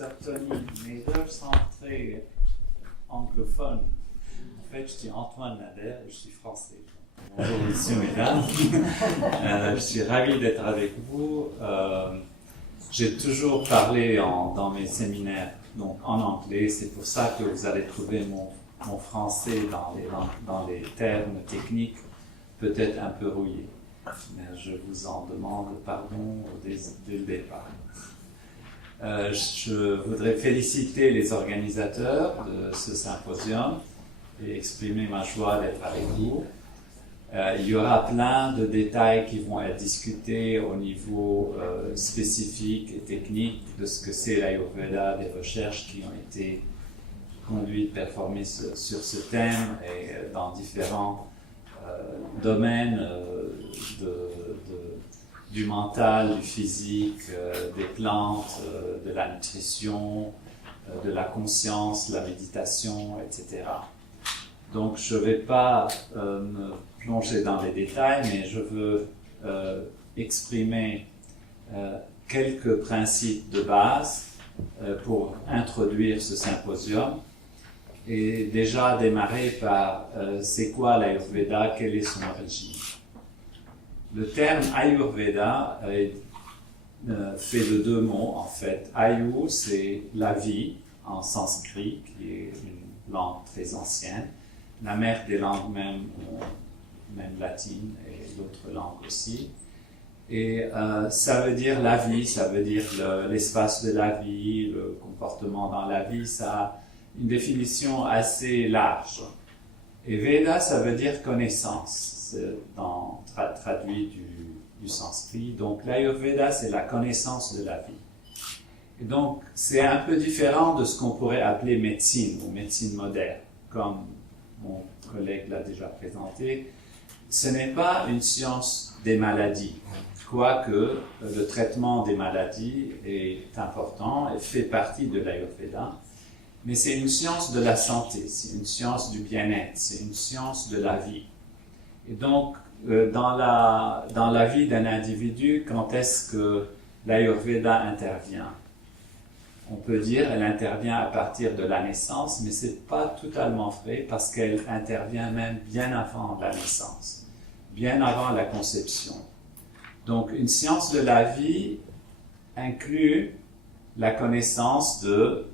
Mr. Tony, mes œuvres sont très anglophones. En fait, je suis Antoine Nader et je suis français. Bonjour, messieurs, mesdames. Je suis ravi d'être avec vous. J'ai toujours parlé dans mes séminaires donc en anglais. C'est pour ça que vous allez trouver mon français dans les termes techniques peut-être un peu rouillé. Mais je vous en demande pardon dès le départ. Je voudrais féliciter les organisateurs de ce symposium et exprimer ma joie d'être avec vous. Il y aura plein de détails qui vont être discutés au niveau spécifique et technique de ce que c'est l'Ayurveda, des recherches qui ont été conduites, performées sur ce thème et dans différents domaines du mental, du physique, des plantes, de la nutrition, de la conscience, la méditation, etc. Donc je ne vais pas me plonger dans les détails, mais je veux exprimer quelques principes de base pour introduire ce symposium et déjà démarrer par c'est quoi l'Ayurveda, quelle est son origine. Le terme Ayurveda est fait de deux mots en fait. Ayu, c'est la vie en sanskrit, qui est une langue très ancienne, la mère des langues même latines et d'autres langues aussi. Et ça veut dire la vie, ça veut dire l'espace de la vie, le comportement dans la vie, ça a une définition assez large. Et Veda, ça veut dire connaissance, traduit du sanskrit. Donc l'Ayurveda, c'est la connaissance de la vie. Et donc c'est un peu différent de ce qu'on pourrait appeler médecine ou médecine moderne, comme mon collègue l'a déjà présenté. Ce n'est pas une science des maladies, quoique le traitement des maladies est important et fait partie de l'Ayurveda, mais c'est une science de la santé, c'est une science du bien-être, c'est une science de la vie. Et donc, dans la vie d'un individu, quand est-ce que l'Ayurveda intervient? On peut dire qu'elle intervient à partir de la naissance, mais ce n'est pas totalement vrai parce qu'elle intervient même bien avant la naissance, bien avant la conception. Donc, une science de la vie inclut la connaissance de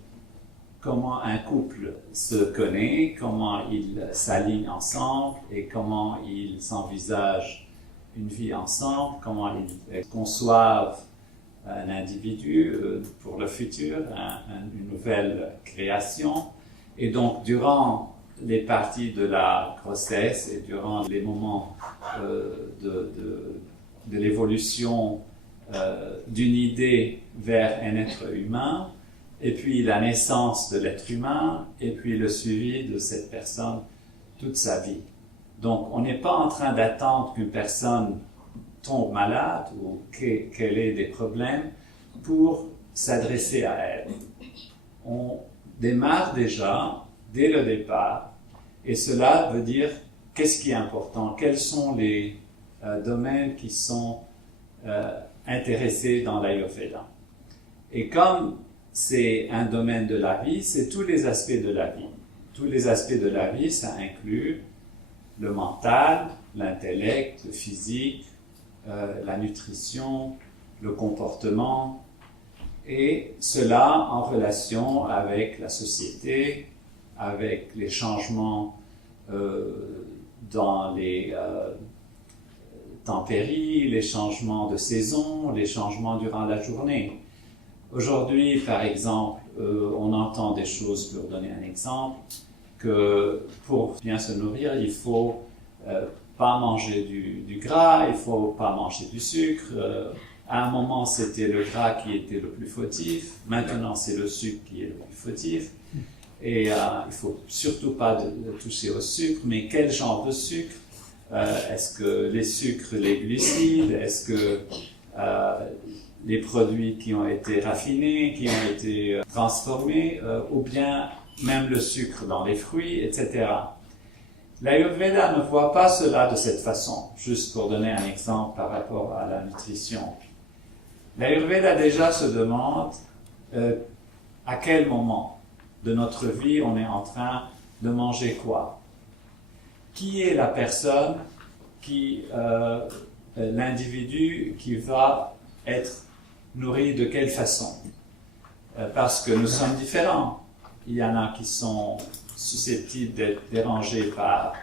comment un couple se connaît, comment ils s'alignent ensemble et comment ils s'envisagent une vie ensemble, comment ils conçoivent un individu pour le futur, une nouvelle création. Et donc, durant les parties de la grossesse et durant les moments de l'évolution d'une idée vers un être humain, et puis la naissance de l'être humain, et puis le suivi de cette personne toute sa vie. Donc, on n'est pas en train d'attendre qu'une personne tombe malade ou qu'elle ait des problèmes pour s'adresser à elle. On démarre déjà, dès le départ, et cela veut dire qu'est-ce qui est important, quels sont les domaines qui sont intéressés dans l'Ayurveda. Et comme c'est un domaine de la vie, c'est tous les aspects de la vie. Tous les aspects de la vie, ça inclut le mental, l'intellect, le physique, la nutrition, le comportement, et cela en relation avec la société, avec les changements dans les tempéries, les changements de saison, les changements durant la journée. Aujourd'hui, par exemple, on entend des choses, pour donner un exemple, que pour bien se nourrir, il ne faut pas manger du gras, il ne faut pas manger du sucre. À un moment, c'était le gras qui était le plus fautif, maintenant c'est le sucre qui est le plus fautif. Et il ne faut surtout pas toucher au sucre, mais quel genre de sucre? Est-ce que les sucres, les glucides, est-ce que les produits qui ont été raffinés, qui ont été transformés, ou bien même le sucre dans les fruits, etc. L'Ayurveda ne voit pas cela de cette façon, juste pour donner un exemple par rapport à la nutrition. L'Ayurveda déjà se demande à quel moment de notre vie on est en train de manger quoi. Qui est la personne l'individu qui va être nourri de quelle façon? Parce que nous sommes différents. Il y en a qui sont susceptibles d'être dérangés par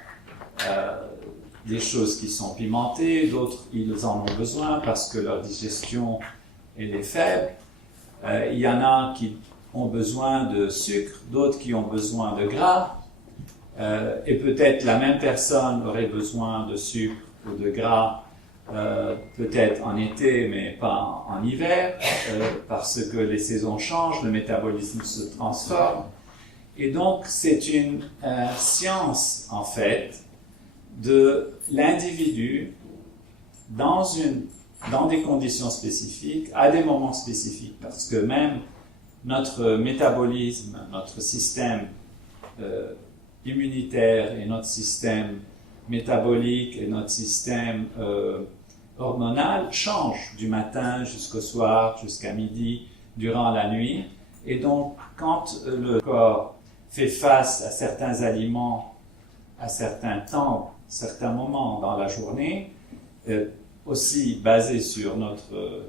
des choses qui sont pimentées, d'autres ils en ont besoin parce que leur digestion elle est faible. Il y en a qui ont besoin de sucre, d'autres qui ont besoin de gras. Et peut-être la même personne aurait besoin de sucre ou de gras peut-être en été, mais pas en hiver, parce que les saisons changent, le métabolisme se transforme. Et donc, c'est une science, en fait, de l'individu dans des conditions spécifiques, à des moments spécifiques, parce que même notre métabolisme, notre système immunitaire et notre système métabolique et notre système hormonal changent du matin jusqu'au soir, jusqu'à midi, durant la nuit. Et donc, quand le corps fait face à certains aliments, à certains temps, certains moments dans la journée, aussi basés sur notre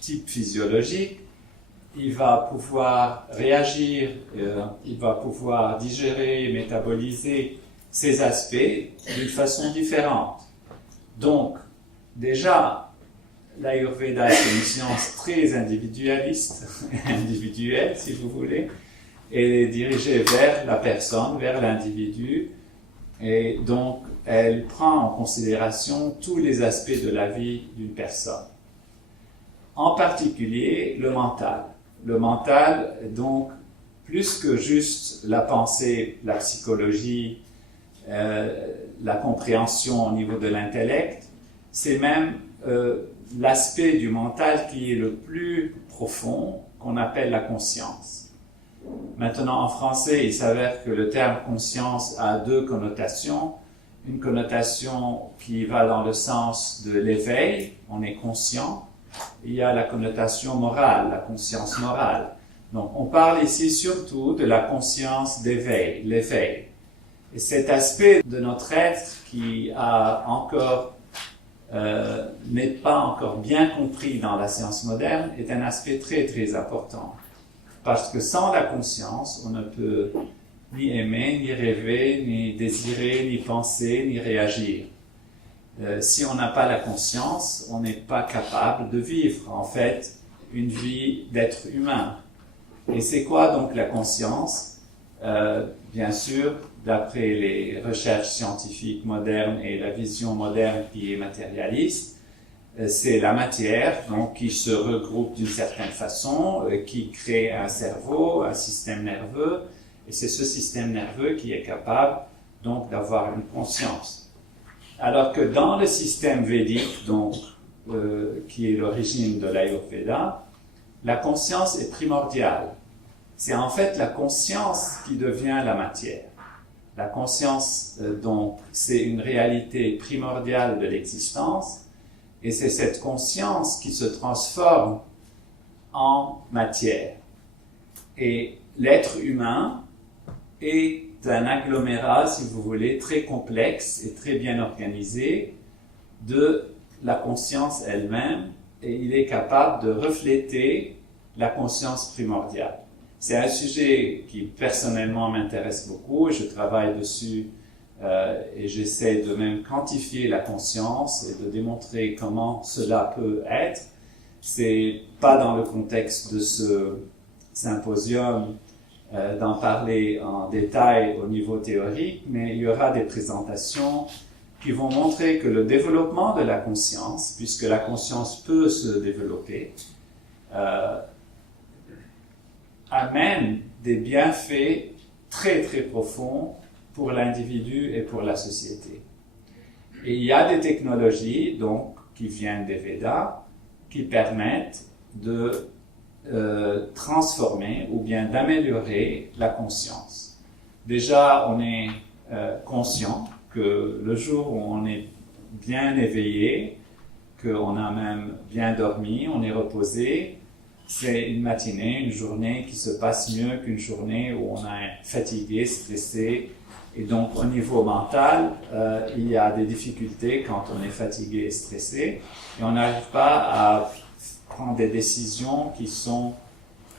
type physiologique, il va pouvoir réagir, il va pouvoir digérer, métaboliser ces aspects d'une façon différente. Donc, déjà, l'Ayurveda est une science très individualiste, individuelle si vous voulez, et est dirigée vers la personne, vers l'individu, et donc elle prend en considération tous les aspects de la vie d'une personne. En particulier, le mental. Le mental, donc, plus que juste la pensée, la psychologie, la compréhension au niveau de l'intellect, c'est même l'aspect du mental qui est le plus profond, qu'on appelle la conscience. Maintenant, en français, il s'avère que le terme conscience a deux connotations. Une connotation qui va dans le sens de l'éveil, on est conscient. Il y a la connotation morale, la conscience morale. Donc, on parle ici surtout de la conscience d'éveil, l'éveil. Et cet aspect de notre être qui a encore n'est pas encore bien compris dans la science moderne est un aspect très très important. Parce que sans la conscience, on ne peut ni aimer, ni rêver, ni désirer, ni penser, ni réagir. Si on n'a pas la conscience, on n'est pas capable de vivre, en fait, une vie d'être humain. Et c'est quoi donc la conscience? Bien sûr, d'après les recherches scientifiques modernes et la vision moderne qui est matérialiste, c'est la matière donc, qui se regroupe d'une certaine façon, qui crée un cerveau, un système nerveux, et c'est ce système nerveux qui est capable donc d'avoir une conscience. Alors que dans le système védique, donc, qui est l'origine de l'Ayurveda, la conscience est primordiale. C'est en fait la conscience qui devient la matière. La conscience, donc, c'est une réalité primordiale de l'existence, et c'est cette conscience qui se transforme en matière. Et l'être humain est un agglomérat, si vous voulez, très complexe et très bien organisé de la conscience elle-même, et il est capable de refléter la conscience primordiale. C'est un sujet qui personnellement m'intéresse beaucoup, et je travaille dessus et j'essaie de même quantifier la conscience et de démontrer comment cela peut être. C'est pas dans le contexte de ce symposium d'en parler en détail au niveau théorique, mais il y aura des présentations qui vont montrer que le développement de la conscience, puisque la conscience peut se développer, amène des bienfaits très très profonds pour l'individu et pour la société. Et il y a des technologies donc qui viennent des Védas qui permettent de transformer ou bien d'améliorer la conscience. Déjà, on est conscient que le jour où on est bien éveillé, qu'on a même bien dormi, on est reposé, c'est une matinée, une journée qui se passe mieux qu'une journée où on est fatigué, stressé. Et donc, au niveau mental, il y a des difficultés quand on est fatigué et stressé. Et on n'arrive pas à prendre des décisions qui sont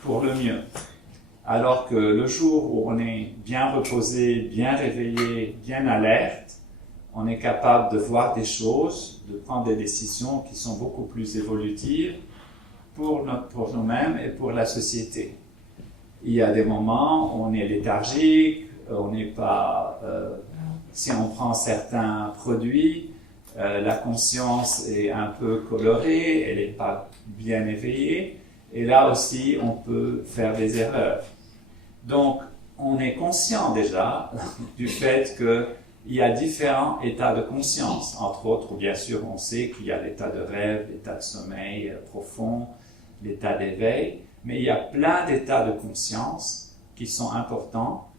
pour le mieux. Alors que le jour où on est bien reposé, bien réveillé, bien alerte, on est capable de voir des choses, de prendre des décisions qui sont beaucoup plus évolutives pour nous-mêmes et pour la société. Il y a des moments où on est léthargique, on n'est pas... si on prend certains produits, la conscience est un peu colorée, elle n'est pas bien éveillée, et là aussi on peut faire des erreurs. Donc, on est conscient déjà du fait qu'il y a différents états de conscience. Entre autres, bien sûr, on sait qu'il y a l'état de rêve, l'état de sommeil profond, l'état d'éveil, mais il y a plein d'états de conscience qui sont importants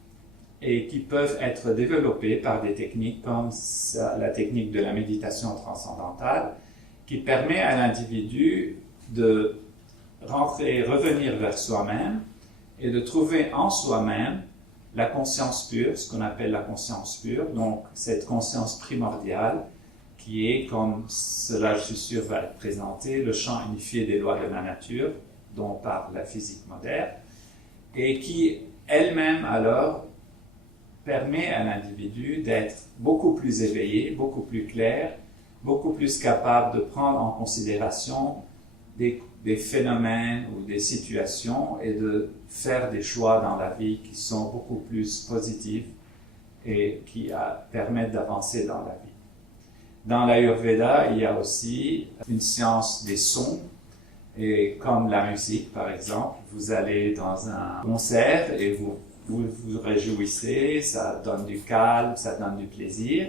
et qui peuvent être développés par des techniques comme la technique de la méditation transcendantale, qui permet à l'individu de revenir vers soi-même et de trouver en soi-même la conscience pure, ce qu'on appelle la conscience pure, donc cette conscience primordiale qui est, comme cela je suis sûr va être présenté, le champ unifié des lois de la nature dont parle la physique moderne, et qui elle-même alors permet à l'individu d'être beaucoup plus éveillé, beaucoup plus clair, beaucoup plus capable de prendre en considération des phénomènes ou des situations et de faire des choix dans la vie qui sont beaucoup plus positifs et qui permettent d'avancer dans la vie. Dans l'Ayurveda, il y a aussi une science des sons, et comme la musique par exemple, vous allez dans un concert et vous réjouissez, ça donne du calme, ça donne du plaisir,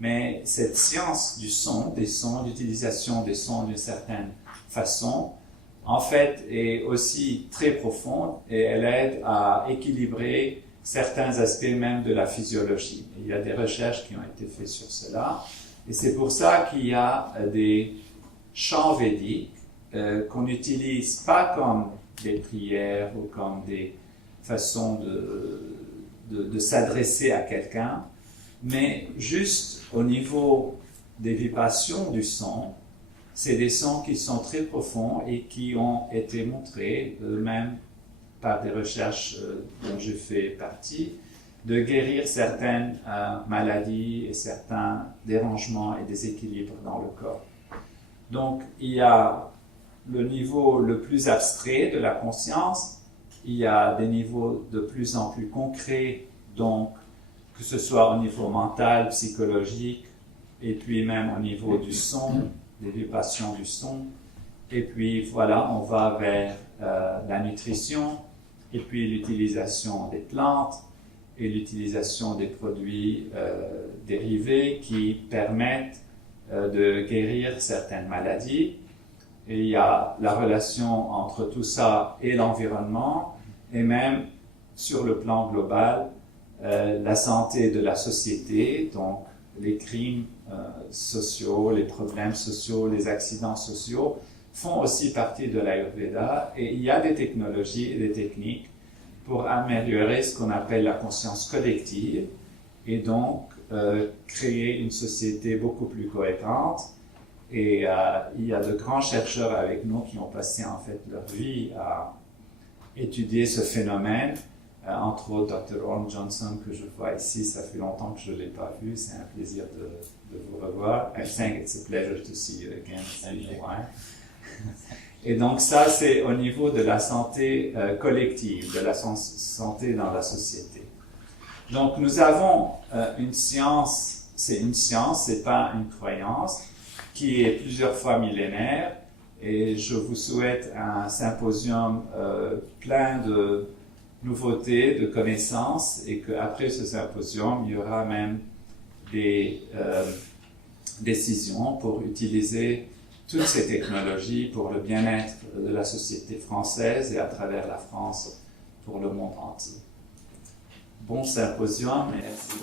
mais cette science du son, des sons, l'utilisation des sons d'une certaine façon, en fait, est aussi très profonde et elle aide à équilibrer certains aspects même de la physiologie. Il y a des recherches qui ont été faites sur cela, et c'est pour ça qu'il y a des chants védiques qu'on n'utilise pas comme des prières ou comme des façons de s'adresser à quelqu'un, mais juste au niveau des vibrations du son. C'est des sons qui sont très profonds et qui ont été montrés, même par des recherches dont je fais partie, de guérir certaines maladies et certains dérangements et déséquilibres dans le corps. Donc, il y a le niveau le plus abstrait de la conscience, il y a des niveaux de plus en plus concrets, donc que ce soit au niveau mental, psychologique, et puis même au niveau du son, des vibrations du son. Et puis voilà, on va vers la nutrition, et puis l'utilisation des plantes, et l'utilisation des produits dérivés qui permettent de guérir certaines maladies. Et il y a la relation entre tout ça et l'environnement, et même sur le plan global, la santé de la société, donc les crimes sociaux, les problèmes sociaux, les accidents sociaux font aussi partie de l'Ayurveda, et il y a des technologies et des techniques pour améliorer ce qu'on appelle la conscience collective et donc créer une société beaucoup plus cohérente. Et il y a de grands chercheurs avec nous qui ont passé en fait leur vie à étudier ce phénomène. Entre autres, Dr. Orm Johnson, que je vois ici, ça fait longtemps que je ne l'ai pas vu, c'est un plaisir de vous revoir. I think it's a pleasure to see you again. Et donc ça, c'est au niveau de la santé collective, de la santé dans la société. Donc nous avons une science, c'est pas une croyance, qui est plusieurs fois millénaire, et je vous souhaite un symposium plein de nouveautés, de connaissances, et qu'après ce symposium, il y aura même des décisions pour utiliser toutes ces technologies pour le bien-être de la société française et à travers la France pour le monde entier. Bon symposium, merci.